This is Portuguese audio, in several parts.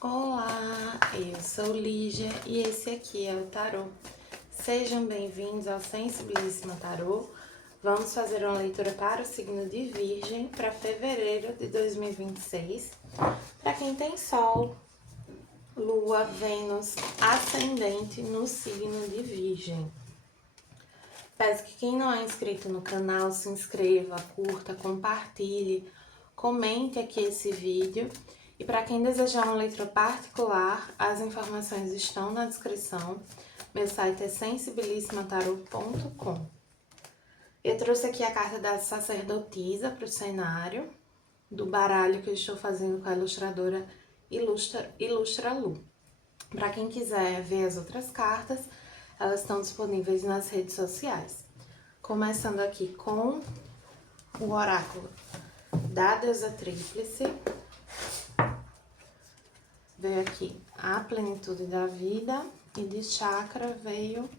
Olá, eu sou Lígia e esse aqui é o Tarô. Sejam bem-vindos ao Sensibilíssima Tarô. Vamos fazer uma leitura para o signo de Virgem para fevereiro de 2026. Para quem tem Sol, Lua, Vênus, Ascendente no signo de Virgem. Peço que quem não é inscrito no canal se inscreva, curta, compartilhe, comente aqui esse vídeo. E para quem desejar uma leitura particular, as informações estão na descrição. Meu site é sensibilissimataru.com. Eu trouxe aqui a carta da sacerdotisa para o cenário, do baralho que eu estou fazendo com a ilustradora Ilustra Lu. Para quem quiser ver as outras cartas, elas estão disponíveis nas redes sociais. Começando aqui com o oráculo da deusa tríplice. Veio aqui a plenitude da vida e de chakra veio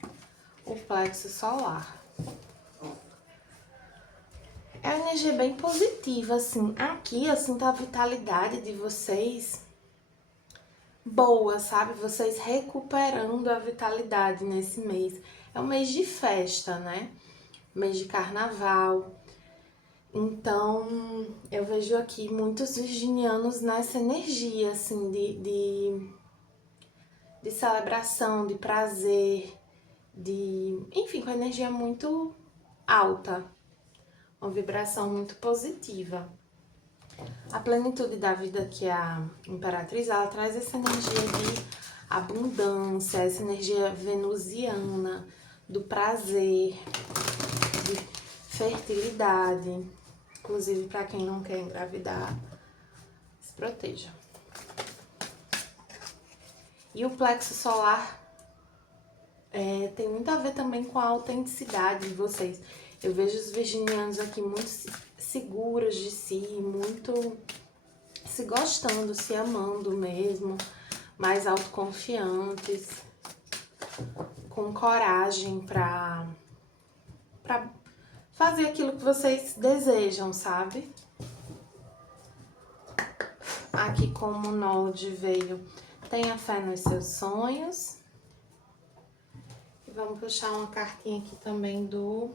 o plexo solar. É uma energia bem positiva, assim. Aqui eu sinto a vitalidade de vocês boa, sabe? Vocês recuperando a vitalidade nesse mês. É um mês de festa, né? Mês de carnaval. Então, eu vejo aqui muitos virginianos nessa energia, assim, de celebração, de prazer, enfim, com energia muito alta, uma vibração muito positiva. A plenitude da vida, que é a Imperatriz, ela traz essa energia de abundância, essa energia venusiana, do prazer, de fertilidade. Inclusive, para quem não quer engravidar, se proteja. E o plexo solar tem muito a ver também com a autenticidade de vocês. Eu vejo os virginianos aqui muito seguros de si, muito se gostando, se amando mesmo, mais autoconfiantes, com coragem pra fazer aquilo que vocês desejam, sabe? Aqui como Node veio, tenha fé nos seus sonhos. E vamos puxar uma cartinha aqui também do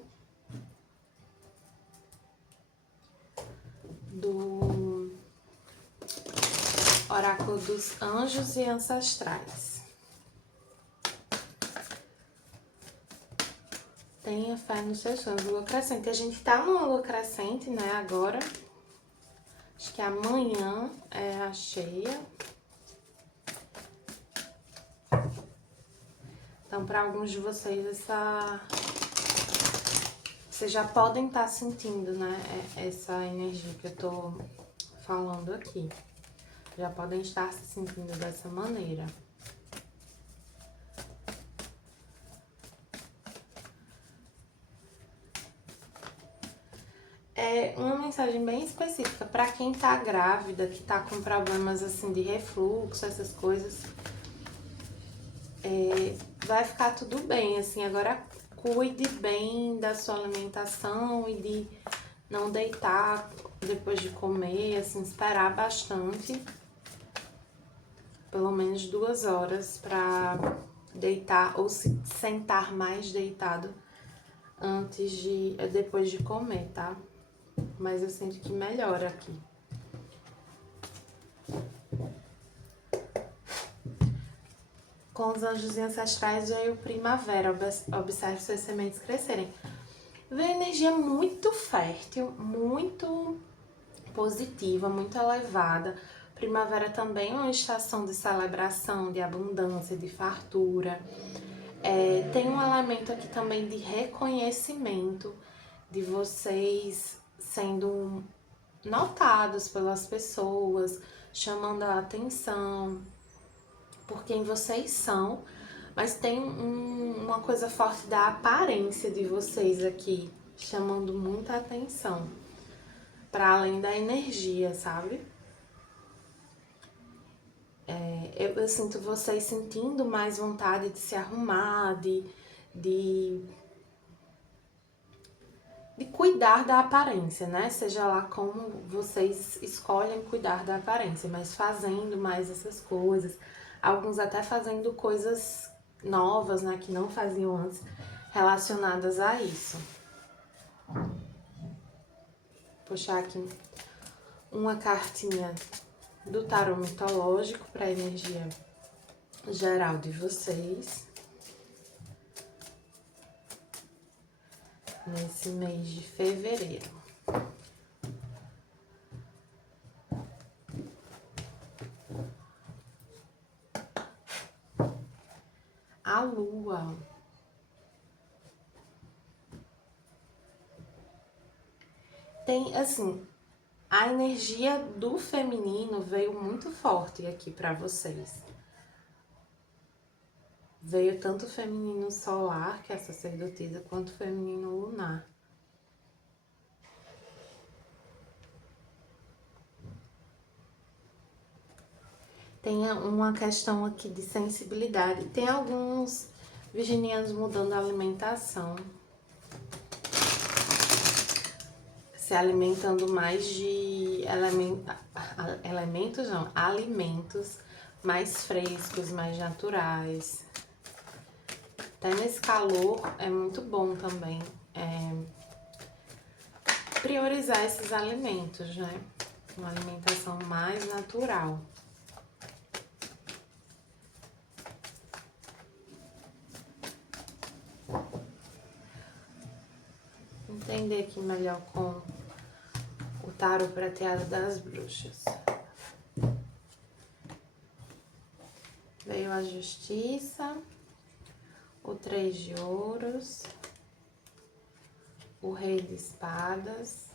Oráculo dos Anjos e Ancestrais. Tenha fé nos seus sonhos. Lua crescente. A gente tá numa lua crescente, né, agora. Acho que amanhã é a cheia. Então, para alguns de vocês, vocês já podem estar sentindo, né, essa energia que eu tô falando aqui. Já podem estar se sentindo dessa maneira. É uma mensagem bem específica para quem tá grávida, que tá com problemas assim de refluxo, essas coisas. Vai ficar tudo bem, assim, agora cuide bem da sua alimentação e de não deitar depois de comer, assim, esperar bastante, pelo menos 2 horas para deitar ou se sentar mais deitado depois de comer, tá? Mas eu sinto que melhora aqui. Com os anjos ancestrais veio primavera, observe suas sementes crescerem. Veio energia muito fértil, muito positiva, muito elevada. Primavera também é uma estação de celebração, de abundância, de fartura. Tem um elemento aqui também de reconhecimento, de vocês sendo notados pelas pessoas, chamando a atenção por quem vocês são, mas tem uma coisa forte da aparência de vocês aqui, chamando muita atenção, para além da energia, sabe? Eu sinto vocês sentindo mais vontade de se arrumar, de de cuidar da aparência, né? Seja lá como vocês escolhem cuidar da aparência, mas fazendo mais essas coisas. Alguns até fazendo coisas novas, né? Que não faziam antes, relacionadas a isso. Vou puxar aqui uma cartinha do tarô mitológico para a energia geral de vocês nesse mês de fevereiro. A lua. Tem, assim, a energia do feminino veio muito forte aqui para vocês. Veio tanto o feminino solar, que é a sacerdotisa, quanto o feminino lunar. Tem uma questão aqui de sensibilidade. Tem alguns virginianos mudando a alimentação. Se alimentando mais de alimentos mais frescos, mais naturais. Até nesse calor é muito bom também priorizar esses alimentos, né? Uma alimentação mais natural. Entender aqui melhor com o tarô prateado das bruxas. Veio a justiça, o 3 de ouros, o rei de espadas,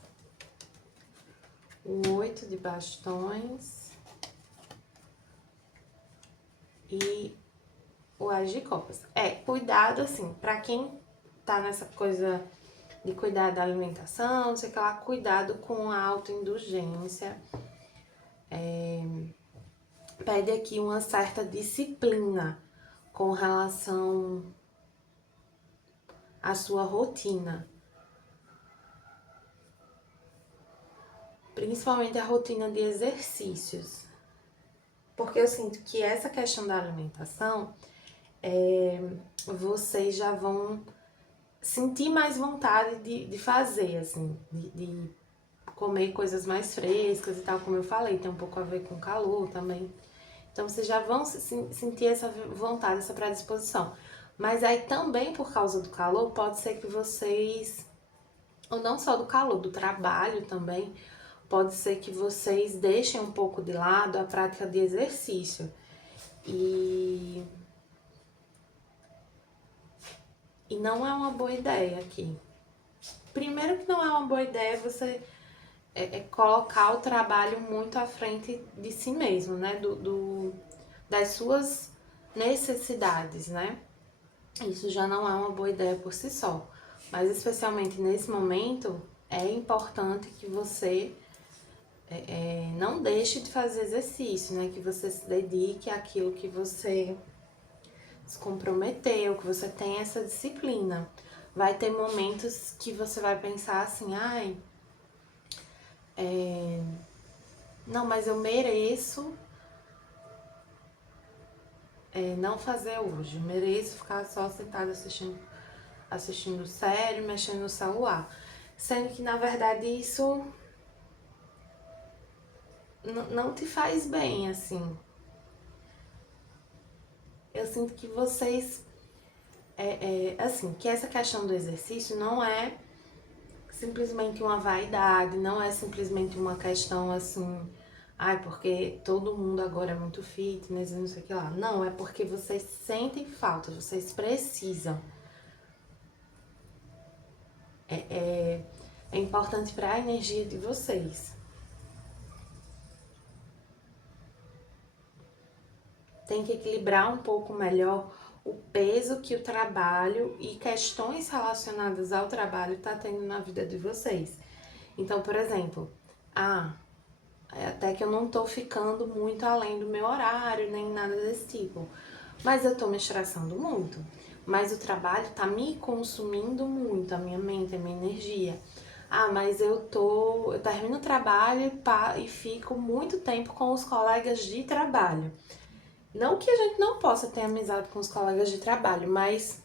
o 8 de bastões e o as de copas. Cuidado assim, pra quem tá nessa coisa de cuidar da alimentação, não sei o que lá, cuidado com a autoindulgência. Pede aqui uma certa disciplina com relação à sua rotina. Principalmente a rotina de exercícios. Porque eu sinto que essa questão da alimentação, vocês já vão sentir mais vontade de fazer, assim, de comer coisas mais frescas e tal, como eu falei, tem um pouco a ver com calor também. Então, vocês já vão sentir essa vontade, essa predisposição. Mas aí também, por causa do calor, pode ser que vocês, ou não só do calor, do trabalho também, pode ser que vocês deixem um pouco de lado a prática de exercício. E não é uma boa ideia aqui. Primeiro que não é uma boa ideia você colocar o trabalho muito à frente de si mesmo, né? Das suas necessidades, né? Isso já não é uma boa ideia por si só. Mas especialmente nesse momento, é importante que você não deixe de fazer exercício, né? Que você se dedique àquilo que você se comprometeu, que você tenha essa disciplina. Vai ter momentos que você vai pensar assim, não, mas eu mereço não fazer hoje. Eu mereço ficar só sentada assistindo série, mexendo no celular. Sendo que, na verdade, isso não te faz bem, assim. Eu sinto que vocês... assim, que essa questão do exercício não é simplesmente uma vaidade, não é simplesmente uma questão, assim... porque todo mundo agora é muito fitness e não sei o que lá. Não, é porque vocês sentem falta, vocês precisam. É importante para a energia de vocês. Tem que equilibrar um pouco melhor o peso que o trabalho e questões relacionadas ao trabalho tá tendo na vida de vocês. Então, por exemplo, até que eu não tô ficando muito além do meu horário, nem nada desse tipo. Mas eu tô me estressando muito. mas o trabalho tá me consumindo muito, a minha mente, a minha energia. Ah, mas eu termino o trabalho e fico muito tempo com os colegas de trabalho. Não que a gente não possa ter amizade com os colegas de trabalho, mas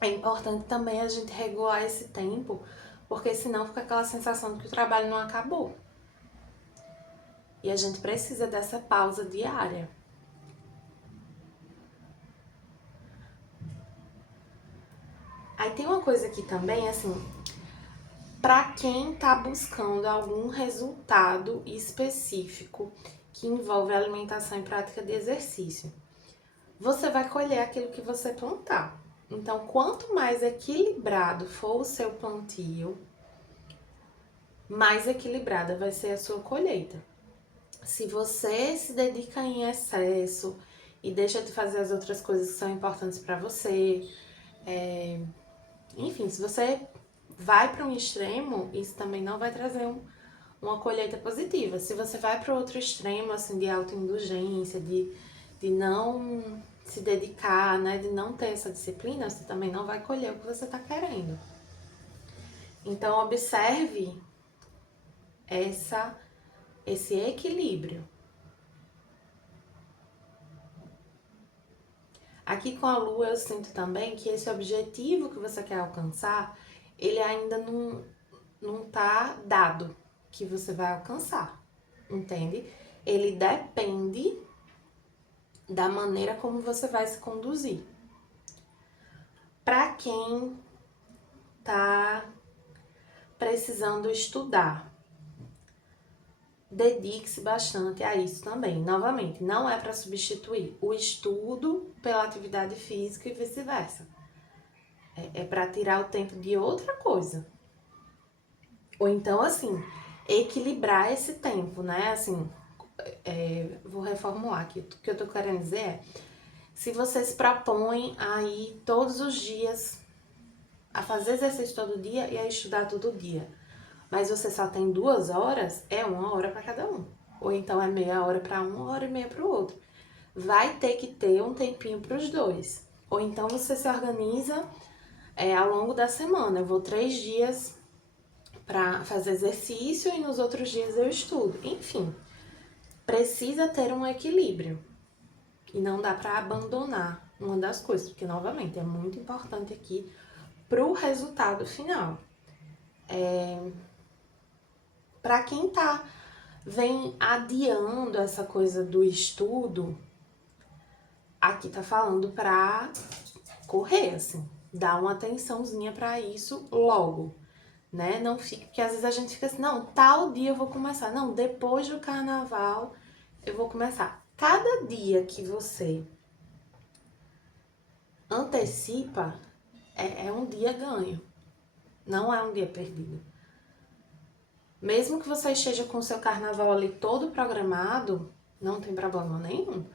é importante também a gente regular esse tempo, porque senão fica aquela sensação de que o trabalho não acabou. E a gente precisa dessa pausa diária. Aí tem uma coisa aqui também, assim, para quem tá buscando algum resultado específico que envolve alimentação e prática de exercício, você vai colher aquilo que você plantar. Então, quanto mais equilibrado for o seu plantio, mais equilibrada vai ser a sua colheita. Se você se dedica em excesso e deixa de fazer as outras coisas que são importantes para você, enfim, se você vai para um extremo, isso também não vai trazer uma colheita positiva. Se você vai para outro extremo, assim, de autoindulgência, de não se dedicar, né, de não ter essa disciplina, você também não vai colher o que você está querendo. Então, observe esse equilíbrio. Aqui com a Lua eu sinto também que esse objetivo que você quer alcançar, ele ainda não tá dado que você vai alcançar, entende? Ele depende da maneira como você vai se conduzir. Para quem tá precisando estudar, dedique-se bastante a isso também. Novamente, não é para substituir o estudo pela atividade física e vice-versa. É para tirar o tempo de outra coisa. Ou então, assim, equilibrar esse tempo, né? Assim, vou reformular aqui. O que eu tô querendo dizer é, se você se propõe a ir todos os dias, a fazer exercício todo dia e a estudar todo dia, mas você só tem 2 horas, é 1 hora para cada um. Ou então é meia hora para um, 1h30 para o outro. Vai ter que ter um tempinho para os dois. Ou então você se organiza ao longo da semana. Eu vou 3 dias para fazer exercício e nos outros dias eu estudo. Enfim, precisa ter um equilíbrio. E não dá para abandonar uma das coisas, porque, novamente, é muito importante aqui pro resultado final. Para quem vem adiando essa coisa do estudo, aqui tá falando pra correr, assim, dar uma atençãozinha pra isso logo, né? Não fique, porque às vezes a gente fica assim, não, tal dia eu vou começar, não, depois do carnaval eu vou começar. Cada dia que você antecipa é um dia ganho, não é um dia perdido. Mesmo que você esteja com o seu carnaval ali todo programado, não tem problema nenhum.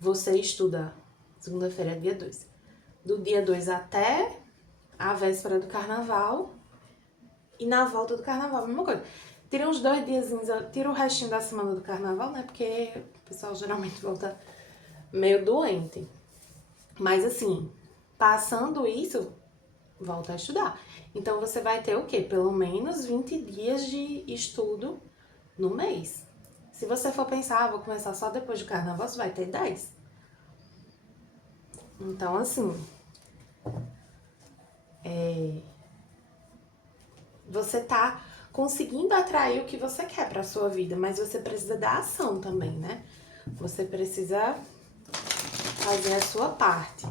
Você estuda, segunda-feira é dia 2, do dia 2 até a véspera do carnaval e na volta do carnaval, a mesma coisa. Tira uns 2 diazinhos, tira o restinho da semana do carnaval, né? Porque o pessoal geralmente volta meio doente. Mas assim, passando isso, volta a estudar. Então você vai ter o quê? Pelo menos 20 dias de estudo no mês. Se você for pensar, vou começar só depois do carnaval, você vai ter 10. Então, assim, você tá conseguindo atrair o que você quer pra sua vida, mas você precisa da ação também, né? Você precisa fazer a sua parte.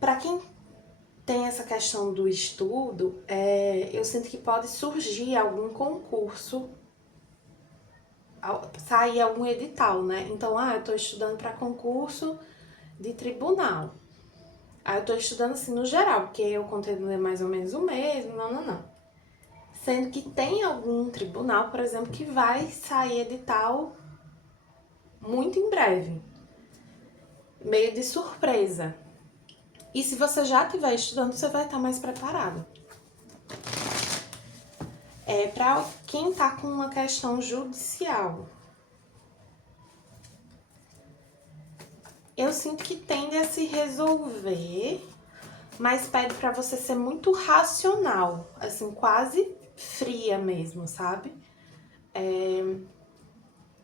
Pra quem tem essa questão do estudo, eu sinto que pode surgir algum concurso, sair algum edital, né? Então, eu tô estudando para concurso de tribunal. Aí eu tô estudando assim no geral, porque o conteúdo é mais ou menos o mesmo, não. Sendo que tem algum tribunal, por exemplo, que vai sair edital muito em breve. Meio de surpresa. E se você já estiver estudando, você vai estar mais preparado. Para quem tá com uma questão judicial, eu sinto que tende a se resolver, mas pede pra você ser muito racional, assim, quase fria mesmo, sabe?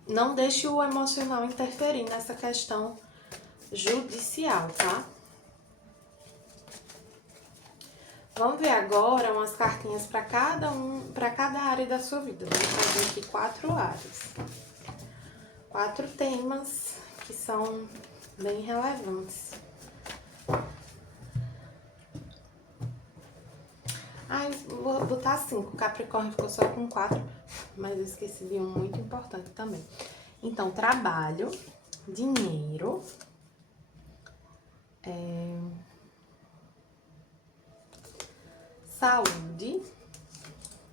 Não deixe o emocional interferir nessa questão judicial, tá? Vamos ver agora umas cartinhas para cada área da sua vida. Vamos fazer aqui 4 áreas. 4 temas que são bem relevantes. Ai, vou botar 5. Capricórnio ficou só com 4, mas eu esqueci de um muito importante também. Então, trabalho, dinheiro, saúde,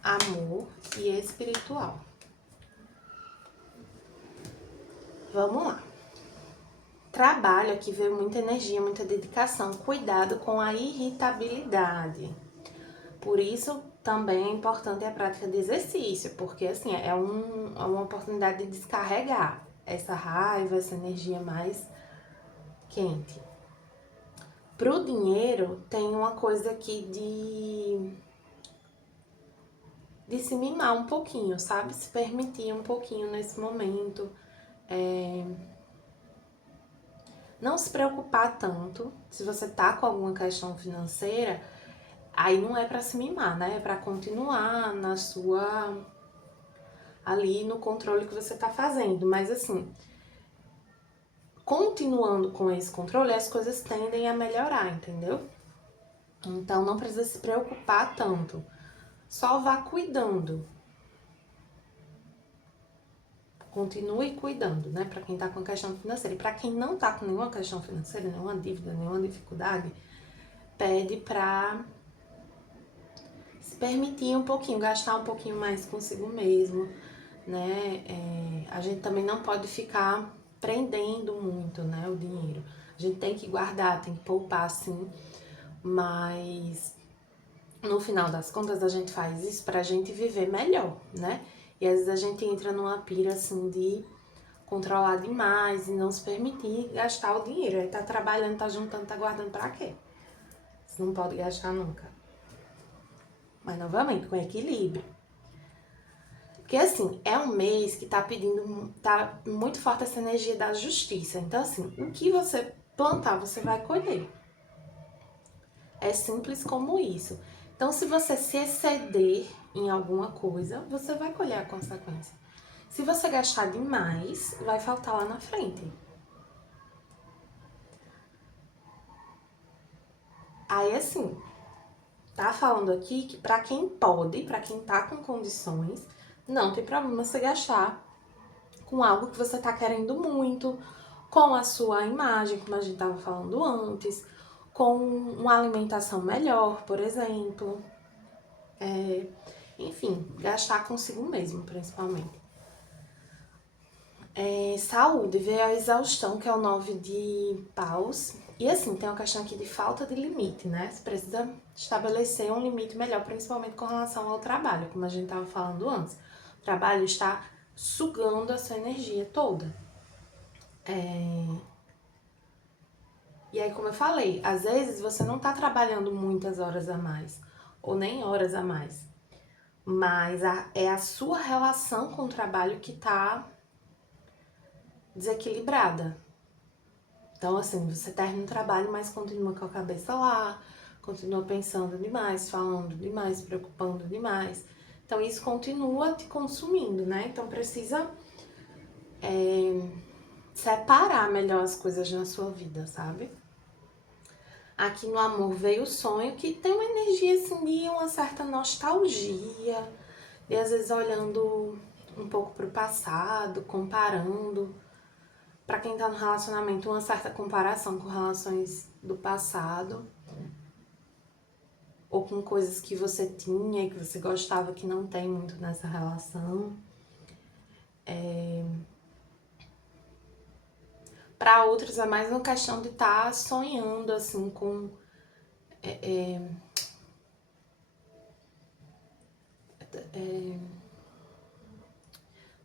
amor e espiritual. Vamos lá. Trabalho aqui veio muita energia, muita dedicação. Cuidado com a irritabilidade. Por isso, também é importante a prática de exercício, porque assim, é uma oportunidade de descarregar essa raiva, essa energia mais quente. Pro dinheiro, tem uma coisa aqui de se mimar um pouquinho, sabe? Se permitir um pouquinho nesse momento. Não se preocupar tanto. Se você tá com alguma questão financeira, aí não é pra se mimar, né? É pra continuar na sua... ali no controle que você tá fazendo. Mas assim, continuando com esse controle, as coisas tendem a melhorar, entendeu? Então não precisa se preocupar tanto. Só vá cuidando. Continue cuidando, né? Para quem tá com questão financeira. E para quem não tá com nenhuma questão financeira, nenhuma dívida, nenhuma dificuldade, pede pra se permitir um pouquinho, gastar um pouquinho mais consigo mesmo, né? A gente também não pode ficar prendendo muito, né, o dinheiro. A gente tem que guardar, tem que poupar, sim, mas no final das contas a gente faz isso pra gente viver melhor, né? E às vezes a gente entra numa pira assim de controlar demais e não se permitir gastar o dinheiro. Aí tá trabalhando, tá juntando, tá guardando pra quê? Você não pode gastar nunca. Mas novamente, com equilíbrio. Porque assim, é um mês que tá pedindo, tá muito forte essa energia da justiça. Então assim, o que você plantar, você vai colher. É simples como isso. Então, se você se exceder em alguma coisa, você vai colher a consequência. Se você gastar demais, vai faltar lá na frente. Aí, assim, tá falando aqui que pra quem pode, pra quem tá com condições, não tem problema você gastar com algo que você tá querendo muito, com a sua imagem, como a gente tava falando antes, com uma alimentação melhor, por exemplo. Enfim, gastar consigo mesmo, principalmente. Saúde, vê a exaustão, que é o 9 de paus. E assim, tem uma questão aqui de falta de limite, né? Você precisa estabelecer um limite melhor, principalmente com relação ao trabalho, como a gente estava falando antes. O trabalho está sugando a sua energia toda. E aí, como eu falei, às vezes você não tá trabalhando muitas horas a mais, ou nem horas a mais. Mas é a sua relação com o trabalho que tá desequilibrada. Então, assim, você termina o trabalho, mas continua com a cabeça lá, continua pensando demais, falando demais, se preocupando demais. Então, isso continua te consumindo, né? Então, precisa separar melhor as coisas na sua vida, sabe? Aqui no amor veio o sonho, que tem uma energia, assim, de uma certa nostalgia, e às vezes olhando um pouco pro passado, comparando. Pra quem tá no relacionamento, uma certa comparação com relações do passado, ou com coisas que você tinha e que você gostava que não tem muito nessa relação. Para outros é mais uma questão de estar sonhando assim com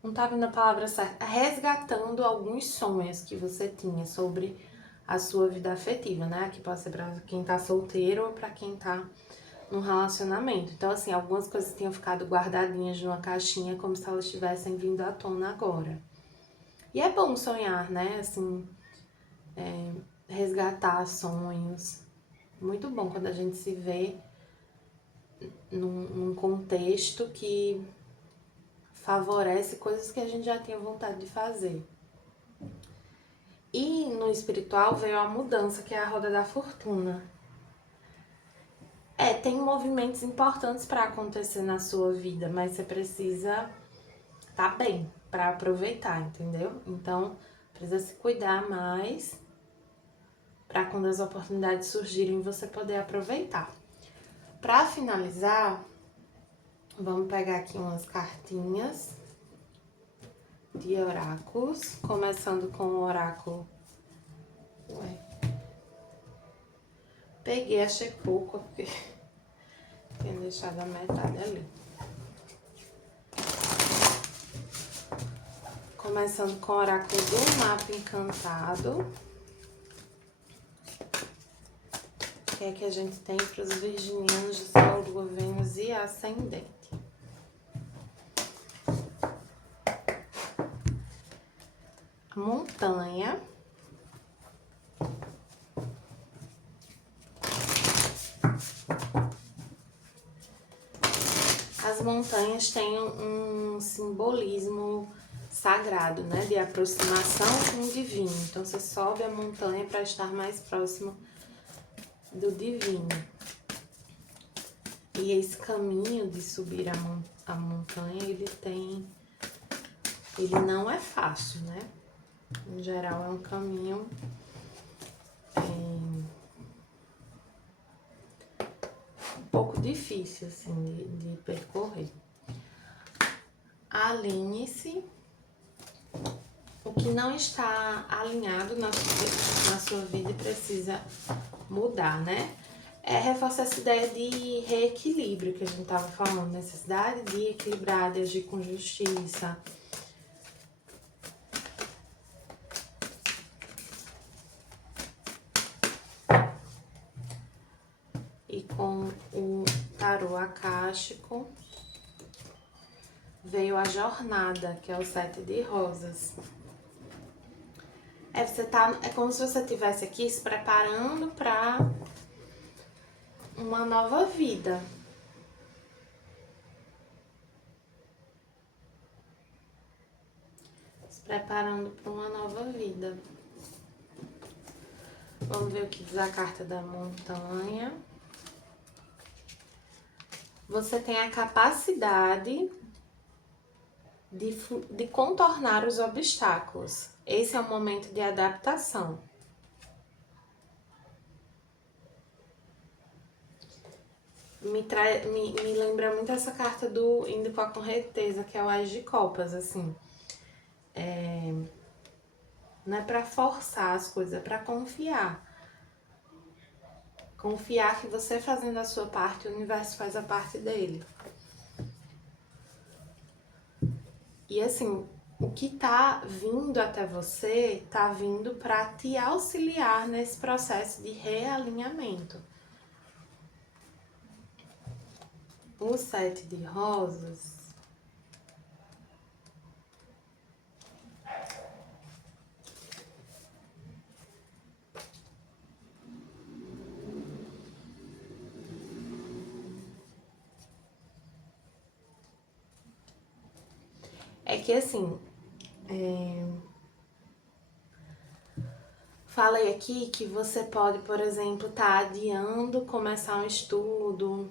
não tá vindo a palavra certa, resgatando alguns sonhos que você tinha sobre a sua vida afetiva, né? Que pode ser pra quem tá solteiro ou pra quem tá num relacionamento. Então, assim, algumas coisas tinham ficado guardadinhas numa caixinha como se elas tivessem vindo à tona agora. E é bom sonhar, né? Assim, resgatar sonhos. Muito bom quando a gente se vê num contexto que favorece coisas que a gente já tinha vontade de fazer. E no espiritual veio a mudança, que é a roda da fortuna. Tem movimentos importantes para acontecer na sua vida, mas você precisa estar bem para aproveitar, entendeu? Então, precisa se cuidar mais para quando as oportunidades surgirem você poder aproveitar. Para finalizar, vamos pegar aqui umas cartinhas de oráculos, começando com o oráculo. Peguei, achei pouco, porque tinha deixado a metade ali. Começando com o oráculo do mapa encantado. O que é que a gente tem para os virginianos de Sol, Lua, Vênus e Ascendente? Montanha. As montanhas têm um simbolismo sagrado, né? De aproximação com o divino. Então, você sobe a montanha para estar mais próximo do divino. E esse caminho de subir a montanha, ele não é fácil, né? Em geral, é um caminho um pouco difícil, assim, de percorrer. Alinhe-se. O que não está alinhado na sua vida e precisa mudar, né? Reforça essa ideia de reequilíbrio que a gente estava falando, necessidade de equilibrar, de agir com justiça. E com o tarô acástico, veio a jornada, que é o 7 de rosas. É como se você estivesse aqui se preparando para uma nova vida. Se preparando para uma nova vida. Vamos ver o que diz a carta da montanha. Você tem a capacidade de contornar os obstáculos. Esse é o momento de adaptação. Me lembra muito essa carta do Indo com a Correnteza, que é o As de Copas, assim. Não é pra forçar as coisas, é pra confiar. Confiar que você fazendo a sua parte, o universo faz a parte dele. E assim, o que tá vindo até você, tá vindo pra te auxiliar nesse processo de realinhamento. O 7 de rosas é que assim, falei aqui que você pode, por exemplo, estar adiando começar um estudo,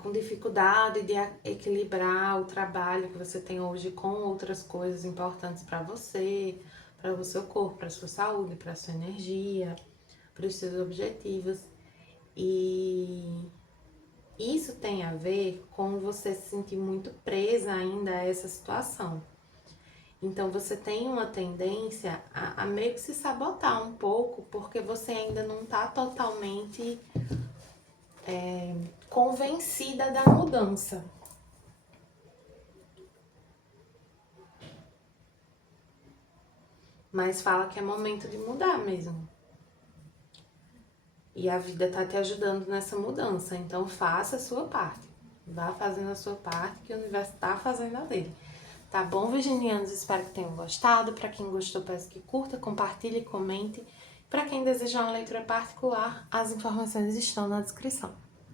com dificuldade de equilibrar o trabalho que você tem hoje com outras coisas importantes para você, para o seu corpo, para a sua saúde, para a sua energia, para os seus objetivos. E isso tem a ver com você se sentir muito presa ainda a essa situação. Então, você tem uma tendência a meio que se sabotar um pouco, porque você ainda não está totalmente convencida da mudança. mas fala que é momento de mudar mesmo. E a vida tá te ajudando nessa mudança, então faça a sua parte. Vá fazendo a sua parte, que o universo tá fazendo a dele. Tá bom, virginianos? Espero que tenham gostado. Para quem gostou, peço que curta, compartilhe e comente. Para quem desejar uma leitura particular, as informações estão na descrição.